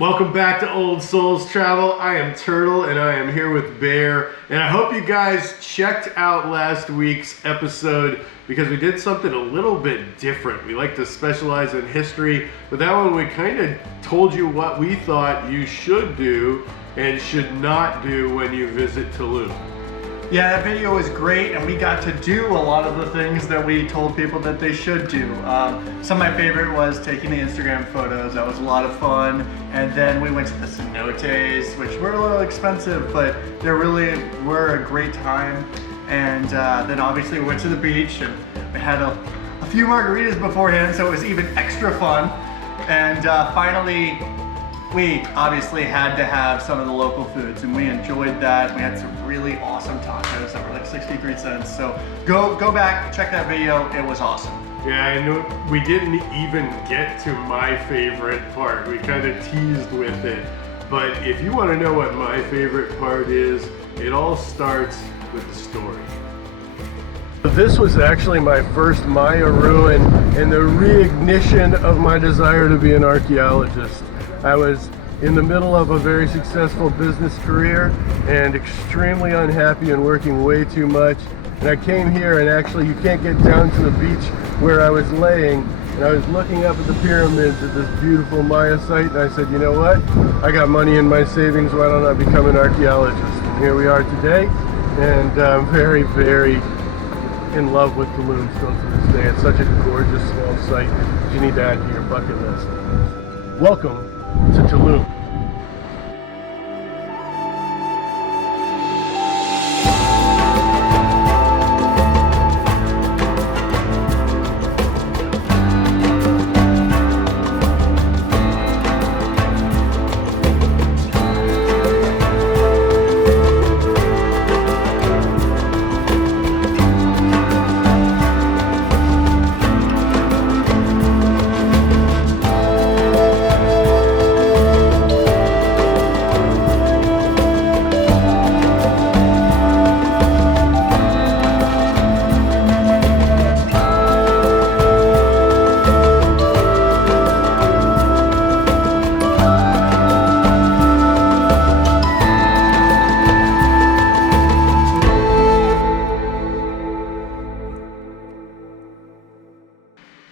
Welcome back to Old Souls Travel. I am Turtle and I am here with Bear. And I hope you guys checked out last week's episode because we did something a little bit different. We like to specialize in history, but that one we kind of told you what we thought you should do and should not do when you visit Tulum. Yeah, that video was great, and we got to do a lot of the things that we told people that they should do. Some of my favorite was taking the Instagram photos. That was a lot of fun. And then we went to the cenotes, which were a little expensive, but they really were a great time. And then obviously we went to the beach, and we had a few margaritas beforehand, so it was even extra fun. And finally, we obviously had to have some of the local foods, and we enjoyed that. We had some really awesome tacos that were like 63 cents. So go back, check that video. It was awesome. Yeah, I know we didn't even get to my favorite part. We kind of teased with it. But if you want to know what my favorite part is, it all starts with the story. This was actually my first Maya ruin and the reignition of my desire to be an archaeologist. I was in the middle of a very successful business career and extremely unhappy and working way too much. And I came here, and actually you can't get down to the beach where I was laying, and I was looking up at the pyramids at this beautiful Maya site, and I said, you know what? I got money in my savings, why don't I become an archaeologist? And here we are today, and I'm very, very in love with Tulum still to this day. It's such a gorgeous small site that you need to add to your bucket list. Welcome to Tulum.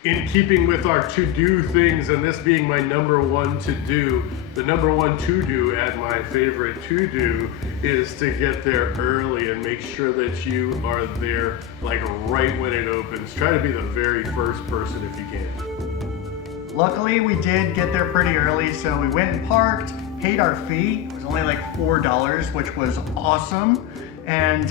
In keeping with our to-do things, and this being my number one to-do, the number one to-do at my favorite to-do is to get there early and make sure that you are there like right when it opens. Try to be the very first person if you can. Luckily, we did get there pretty early, so we went and parked, paid our fee. It was only like $4, which was awesome. And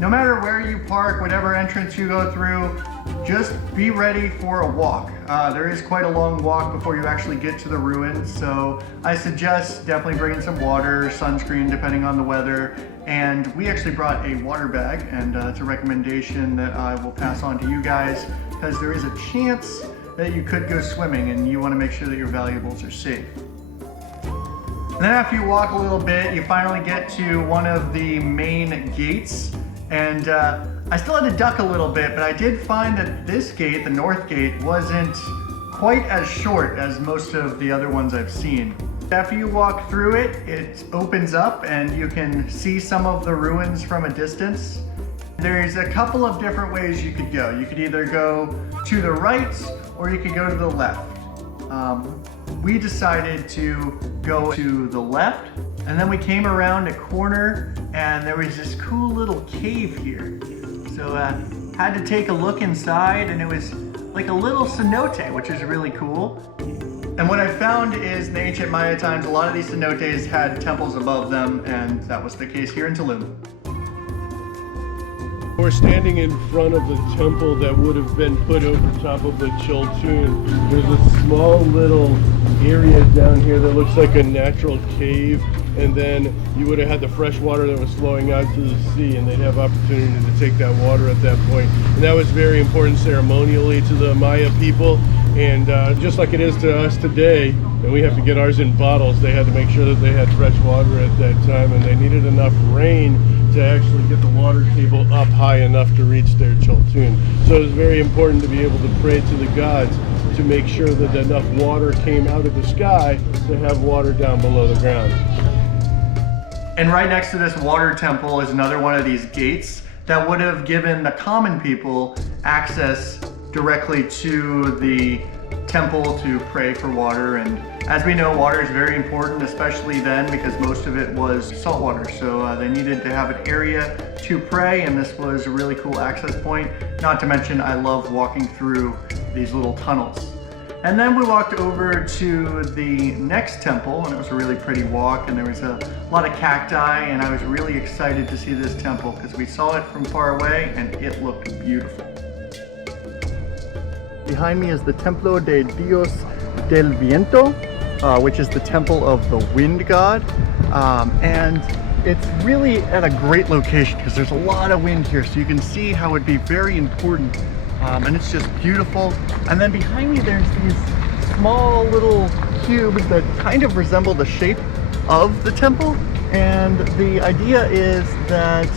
no matter where you park, whatever entrance you go through, just be ready for a walk. There is quite a long walk before you actually get to the ruins, so I suggest definitely bringing some water, sunscreen, depending on the weather. And we actually brought a water bag, and it's a recommendation that I will pass on to you guys, because there is a chance that you could go swimming, and you want to make sure that your valuables are safe. And then after you walk a little bit, you finally get to one of the main gates. And I still had to duck a little bit, but I did find that this gate, the north gate, wasn't quite as short as most of the other ones I've seen. After you walk through it, it opens up and you can see some of the ruins from a distance. There's a couple of different ways you could go. You could either go to the right or you could go to the left. We decided to go to the left, and then we came around a corner and there was this cool little cave here. So had to take a look inside, and it was like a little cenote, which is really cool. And what I found is in the ancient Maya times, a lot of these cenotes had temples above them, and that was the case here in Tulum. We're standing in front of the temple that would have been put over top of the Chultun. There's a small little area down here that looks like a natural cave, and then you would have had the fresh water that was flowing out to the sea, and they'd have opportunity to take that water at that point. And that was very important ceremonially to the Maya people, and just like it is to us today, and we have to get ours in bottles, they had to make sure that they had fresh water at that time, and they needed enough rain to actually get the water table up high enough to reach their Chultun. So it was very important to be able to pray to the gods to make sure that enough water came out of the sky to have water down below the ground. And right next to this water temple is another one of these gates that would have given the common people access directly to the temple to pray for water. And as we know, water is very important, especially then, because most of it was salt water. So they needed to have an area to pray, and this was a really cool access point. Not to mention, I love walking through these little tunnels. And then we walked over to the next temple, and it was a really pretty walk, and there was a lot of cacti, and I was really excited to see this temple because we saw it from far away and it looked beautiful. Behind me is the Templo de Dios del Viento, which is the temple of the wind god. And it's really at a great location because there's a lot of wind here, so you can see how it'd be very important. And it's just beautiful. And then behind me there's these small little cubes that kind of resemble the shape of the temple. And the idea is that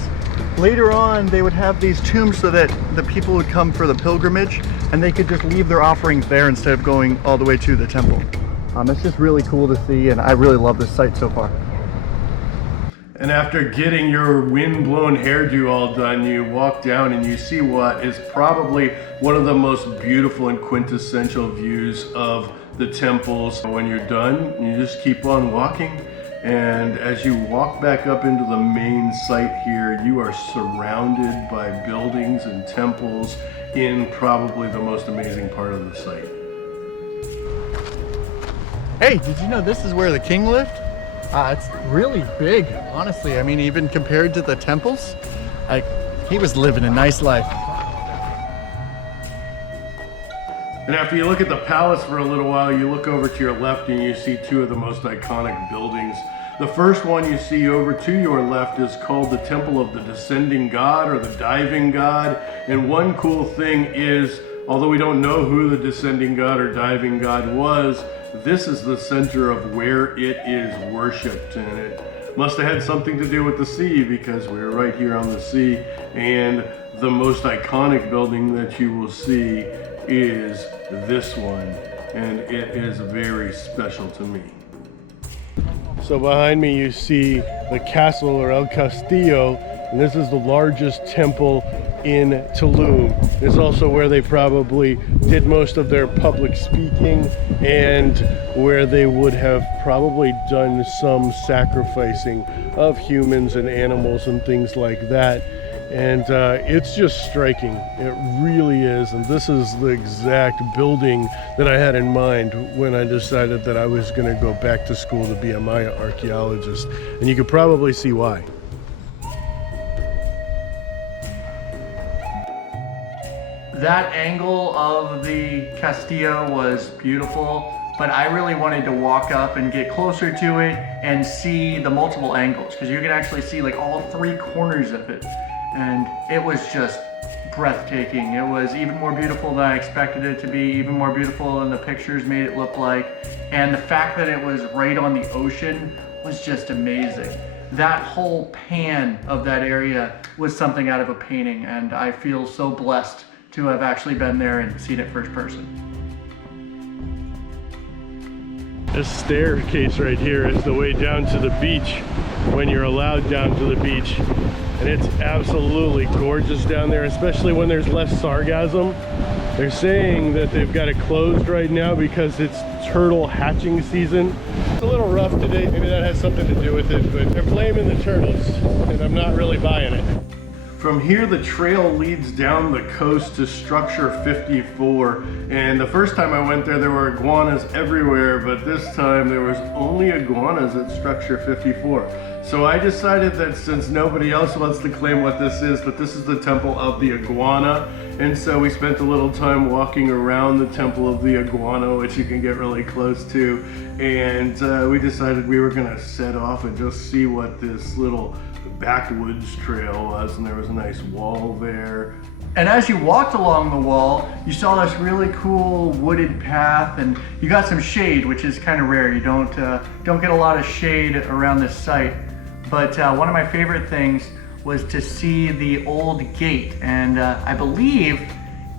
later on they would have these tombs so that the people would come for the pilgrimage and they could just leave their offerings there instead of going all the way to the temple. It's just really cool to see, and I really love this site so far. And after getting your wind-blown hairdo all done, you walk down and you see what is probably one of the most beautiful and quintessential views of the temples. When you're done, you just keep on walking, and as you walk back up into the main site here, you are surrounded by buildings and temples in probably the most amazing part of the site. Hey, did you know this is where the king lived? It's really big, honestly. I mean, even compared to the temples, like, he was living a nice life. And after you look at the palace for a little while, you look over to your left and you see two of the most iconic buildings. The first one you see over to your left is called the Temple of the Descending God, or the Diving God. And one cool thing is, although we don't know who the Descending God or Diving God was, this is the center of where it is worshipped, and it must have had something to do with the sea, because we're right here on the sea, and the most iconic building that you will see is this one, and it is very special to me. So behind me you see the castle, or El Castillo, and this is the largest temple in Tulum. It's also where they probably did most of their public speaking, and where they would have probably done some sacrificing of humans and animals and things like that. And it's just striking. It really is. And this is the exact building that I had in mind when I decided that I was going to go back to school to be a Maya archaeologist. And you could probably see why. That angle of the Castillo was beautiful, but I really wanted to walk up and get closer to it and see the multiple angles, because you can actually see like all three corners of it. And it was just breathtaking. It was even more beautiful than I expected it to be, even more beautiful than the pictures made it look like. And the fact that it was right on the ocean was just amazing. That whole pan of that area was something out of a painting, and I feel so blessed to have actually been there and seen it first person. This staircase right here is the way down to the beach, when you're allowed down to the beach. And it's absolutely gorgeous down there, especially when there's less sargassum. They're saying that they've got it closed right now because it's turtle hatching season. It's a little rough today, maybe that has something to do with it, but they're blaming the turtles, and I'm not really buying it. From here, the trail leads down the coast to Structure 54, and the first time I went there were iguanas everywhere, but this time there was only iguanas at Structure 54. So I decided that since nobody else wants to claim what this is, but this is the Temple of the Iguana, and so we spent a little time walking around the Temple of the Iguana, which you can get really close to, and we decided we were gonna set off and just see what this little backwoods trail was, and there was a nice wall there. And as you walked along the wall, you saw this really cool wooded path, and you got some shade, which is kind of rare. You don't get a lot of shade around this site. But one of my favorite things was to see the old gate, and I believe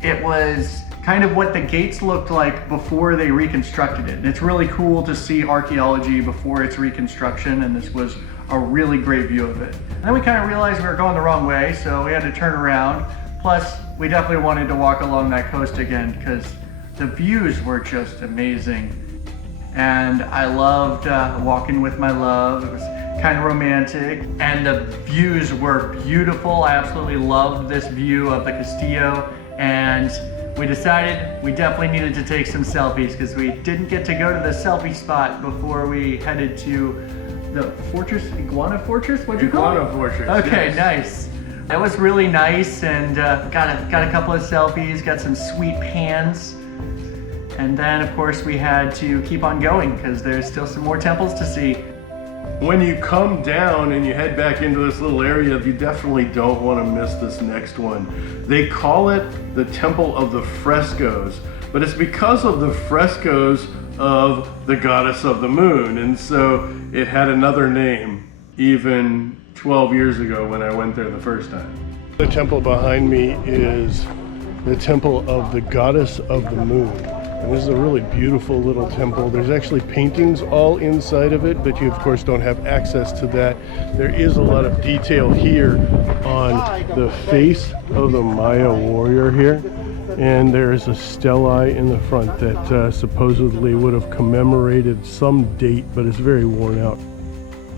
it was kind of what the gates looked like before they reconstructed it. And it's really cool to see archaeology before its reconstruction, and this was a really great view of it. And then we kind of realized we were going the wrong way, so we had to turn around. Plus, we definitely wanted to walk along that coast again because the views were just amazing. And I loved walking with my love. It was kind of romantic, and the views were beautiful. I absolutely loved this view of the Castillo, and we decided we definitely needed to take some selfies because we didn't get to go to the selfie spot before we headed to the fortress, Iguana Fortress? What'd you call it? Iguana Fortress. Okay, yes. Nice. That was really nice, and got a couple of selfies, got some sweet pans. And then, of course, we had to keep on going because there's still some more temples to see. When you come down and you head back into this little area, you definitely don't want to miss this next one. They call it the Temple of the Frescoes, but it's because of the frescoes of the goddess of the moon, and so it had another name even 12 years ago when I went there the first time. The temple behind me is the Temple of the Goddess of the Moon. And this is a really beautiful little temple. There's actually paintings all inside of it, but you of course don't have access to that. There is a lot of detail here on the face of the Maya warrior here. And there is a stelae in the front that supposedly would have commemorated some date, but it's very worn out.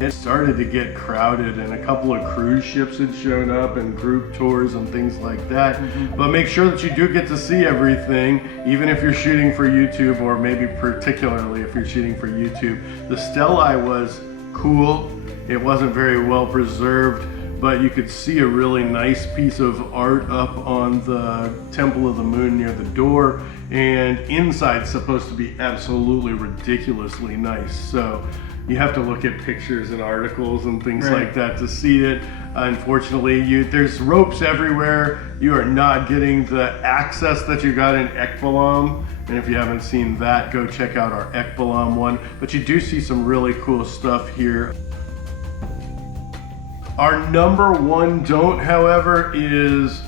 It started to get crowded, and a couple of cruise ships had shown up and group tours and things like that. But make sure that you do get to see everything, even if you're shooting for YouTube, or maybe particularly if you're shooting for YouTube. The stelae was cool. It wasn't very well preserved, but you could see a really nice piece of art up on the Temple of the Moon near the door, and inside's supposed to be absolutely ridiculously nice. So you have to look at pictures and articles and things like that to see it. Unfortunately, there's ropes everywhere. You are not getting the access that you got in Ekbalam. And if you haven't seen that, go check out our Ekbalam one. But you do see some really cool stuff here. Our number one don't, however, is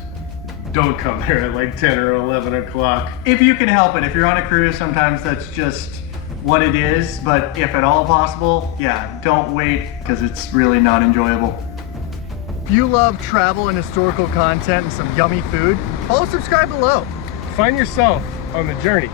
don't come there at like 10 or 11 o'clock. If you can help it. If you're on a cruise, sometimes that's just what it is, but if at all possible, yeah, don't wait because it's really not enjoyable. If you love travel and historical content and some yummy food, follow, subscribe below. Find yourself on the journey.